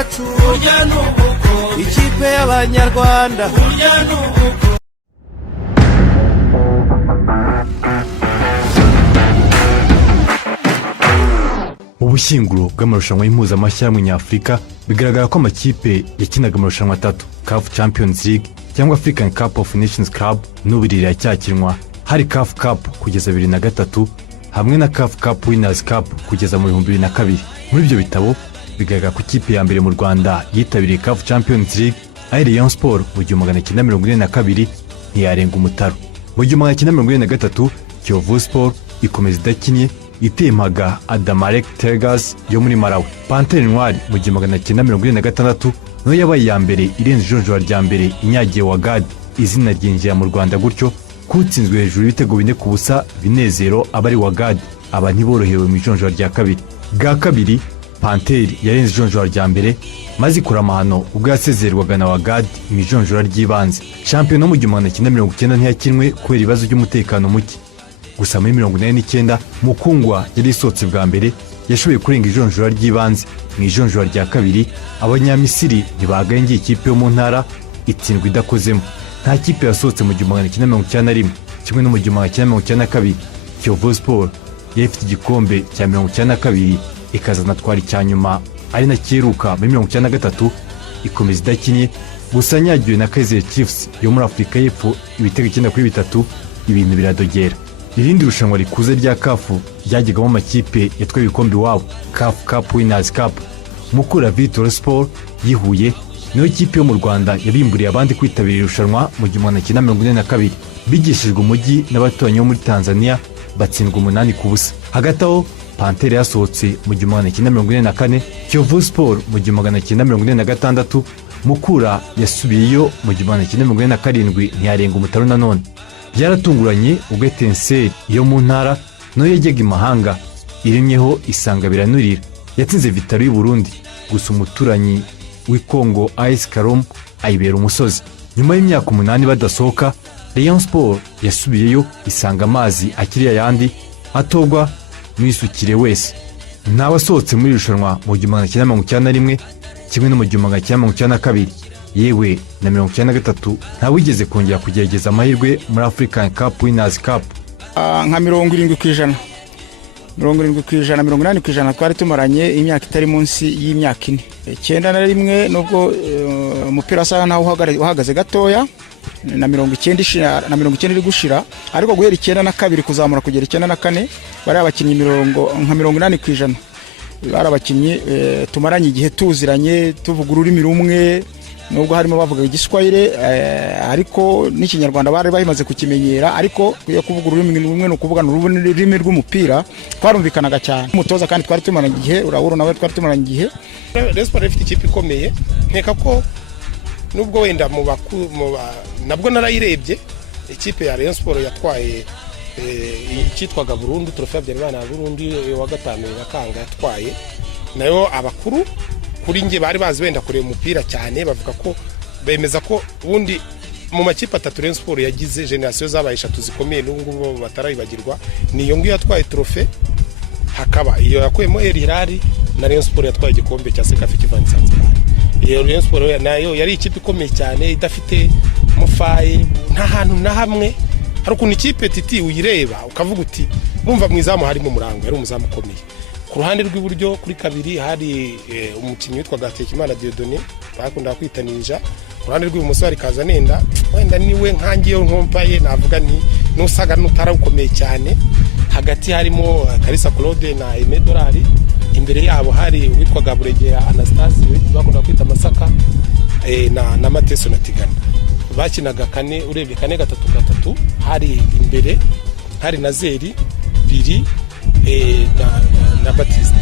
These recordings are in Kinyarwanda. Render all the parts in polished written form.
yacu, ikipe y'abanyarwanda. Ubushyinguro bw'amarushanwa y'impuzamashyirahamwe nyafurika bigaragara ko amakipe yakinaga amarushanwa atatu, CAF Champions League cyangwa African Cup of Nations Club n'ubiriri yacyakinwa, hari CAF Cup kugeza 2003 hamwe na CAF Cup Winners Cup kugeza mu 2002. Muri ibyo bitabo bigaragara ko ikipe ya mbere mu Rwanda yitabiriye CAF Champions League ari Rayon Sport mu 1942 ntiyarenga umutaro. Mu 1943 Kiyovu Sport ikomeza idakinnye itemaga Adamalek Tigers yo muri Malawi. Panthère Noire mu 1946 no yabaye ya mbere irenze ijonjora rya mbere inyagiye Wagad, izina ryinjiye mu Rwanda gutyo kutsinzwe hejuru y'ibitego 4-0 binezero abari Wagad aba ntiborohewe mu ijonjora rya kabiri. Bwa kabiri Panthère yarenze ijonjora rya mbere maze ikora amahano ubwo yasezerwaga na Wagad mu ijonjora ry'ibanze. Champion mu 1990 ntiyakinwe kubera ibibazo by'umutekano muke. Gusa muri 1989 Mukungwa yari isotse bwa mbere yashoboye kurenga ijonjora ry'ibanze. Mu ijonjora rya kabiri Abanyamisiri ntibagayengiye ikipe yo mu ntara itsindwa idakozemo. Nta kipe yasotse mu 1991 kimwe no mu 1992. Kiyovu Sport yafite igikombe cya 1992 ikazana twari cyanyuma ari na kiruka muri 1993 ikomeza idakinye gusa nyagiwe na Kaizer Chiefs yo muri Afrika y'Epfo ibitego 9-3 ibintu biradogera. Irindi rushanwa rikuze rya CAF ryagegamo amakipe yatwaye ibikombe iwabo, CAF Cup Winners Cup. Mukura Victory Sport yihuye niyo kipe yo mu Rwanda yabimburiye abandi kwitabira irushanwa mu 1942 bigishijwe umujyi n'abaturanyi bo muri Tanzania batsindwa 8-0. Hagati aho Panthère yasohotse mu 1944, Kiyovu Sport mu 1946, Mukura yasubiyeyo mu 1947 ntiyarenga umutaro nanone. Byaratunguranye ubwo Etincelle yo mu ntara no yajyaga imahanga irimyeho isanga biranurira, yatsinze Vitaro y'u Burundi gusa umuturanyi w'Ikongo AS Karom ayibera umusozi. Nyuma y'imyaka 8 badasohoka, Rayon Sport yasubiyeyo isanga amazi akiriya yandi atogwa n'isukire wese. Ntawasohotse muri irushanwa mu 1991 kimwe no mu 1992 yewe na 1993 ntawigeze kongera kugerageza amahirwe muri African Cup Winners Cup. Nka 70%, 80% twari tumaranye imyaka itari munsi y'imyaka 4. 91 nubwo umupira asa naho uhagaze gatoya na 90 iri gushira, ariko guhera 92 kuzamura kugera 94 bari abakinnyi nka 80%. Bari abakinnyi tumaranye igihe tuziranye tuvuga ururimi rumwe nubwo harimo bavuga igiswahili ariko n'ikinyarwanda bari bahimaze kukimenyera, ariko yo kuvuga ururimi rumwe no kuvuga ururimi rw'umupira twarumvikanaga cyane. Umutoza kandi twari tumaranye igihe, urabura nawe twari tumaranye igihe. Rayon Sport ifite ikipe ikomeye, nkeka ko nubwo wenda nabwo narayirebye ikipe ya Rayon Sport yatwaye icyitwaga Burundi Trophée Habyarimana Burundi wa gatanu Nyakanga yatwaye nayo abakuru kuri nge bari bazi wenda kureba umupira cyane, bavuga ko bemeza ko ubundi mu makipe atatu Rayon Sport yagize generation zabaye 3 zikomeye n'ubwo batarayibagirwa. Niyo ngiyo yatwaye trophée, hakaba iyo yakuyemo El Hilal na Rayon Sport yatwaye igikombe cya Sekafa kivanze Zanzibar. Iyo Rayon Sport nayo yari ikipe ikomeye cyane idafite mufaye nta hantu na hamwe. Hari ukuntu ikipe titi uyireba ukavuga uti numva mwizamu harimo umurango, yari umuzamu ukomeye. Ku ruhande rw'iburyo kuri kabiri hari umukinnyi witwa Gatekimana Dieudonné bakunda kwita Ninja. Ku ruhande rw'ibumoso hari Kazanenda, wenda niwe nkangiye nkompaye navuga ni nusaga n'utarakomeye cyane. Hagati harimo Kalisa Claude na Aimé Dolari. Imbere yabo hari witwa Gaburegera Anastase bakunda kwita Masaka na Mateso na Tigana. Bakinaga kane, urebye 4-3-3, hari imbere hari Nazeri biri na Baptiste.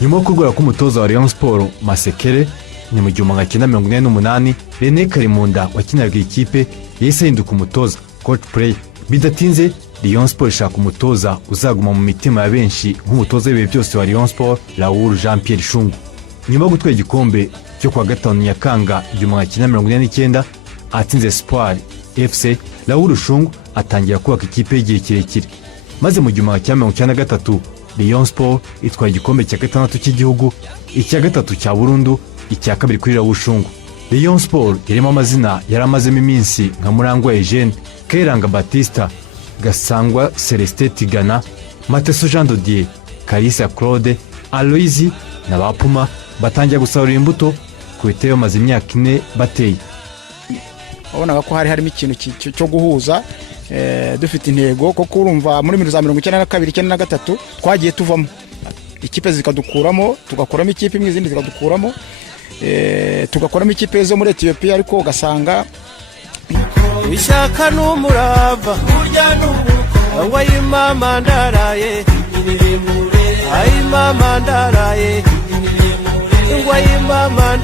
Nyuma yo kurwara k'umutoza wa Rayon Sport Masekere ni mu 1948 René Karimunda wakinaga ikipe yahise ahinduka umutoza coach player. Bidatinze Rayon Sport ishaka umutoza uzaguma mu mitima ya benshi nk'umutoza w'ibihe byose wa Rayon Sport, Raoul Jean Pierre Shungu. Nyuma yo gutwara igikombe cyo kwa gatanu Nyakanga 1949 atsinze Espoir FC, Raoul Shungu atangira kubaka ikipe y'igihe kirekire. Maze mu 1993 Rayon Sport itwaye igikombe cya gatandatu cy'igihugu, icya gatatu cya Burundu icya kabiri kuri Rawushungu. Rayon Sport yarimo amazina yaramazemo iminsi nka Murangwa Eugene, Kairanga Batista, Gasangwa Celestin Tigana, Mateso Jean Dodier, Kalisa Claude, Aloyizi na Bapuma batangiye gusarura imbuto ku biteye maze imyaka 4 bateye. Wabonaga ko harimo ikintu cyo guhuza dufite intego ko kurumva muri 1992 93 twagiye tuvamo ikipe zikadukuramo tugakoramo ikipe imwe izindi zikadukuramo tugakoramo ikipe zo muri Ethiopia ariko ugasanga ishaka n'umurava urya n'ubuko wayi mama ndaraye ayi mama ndaraye wayi mama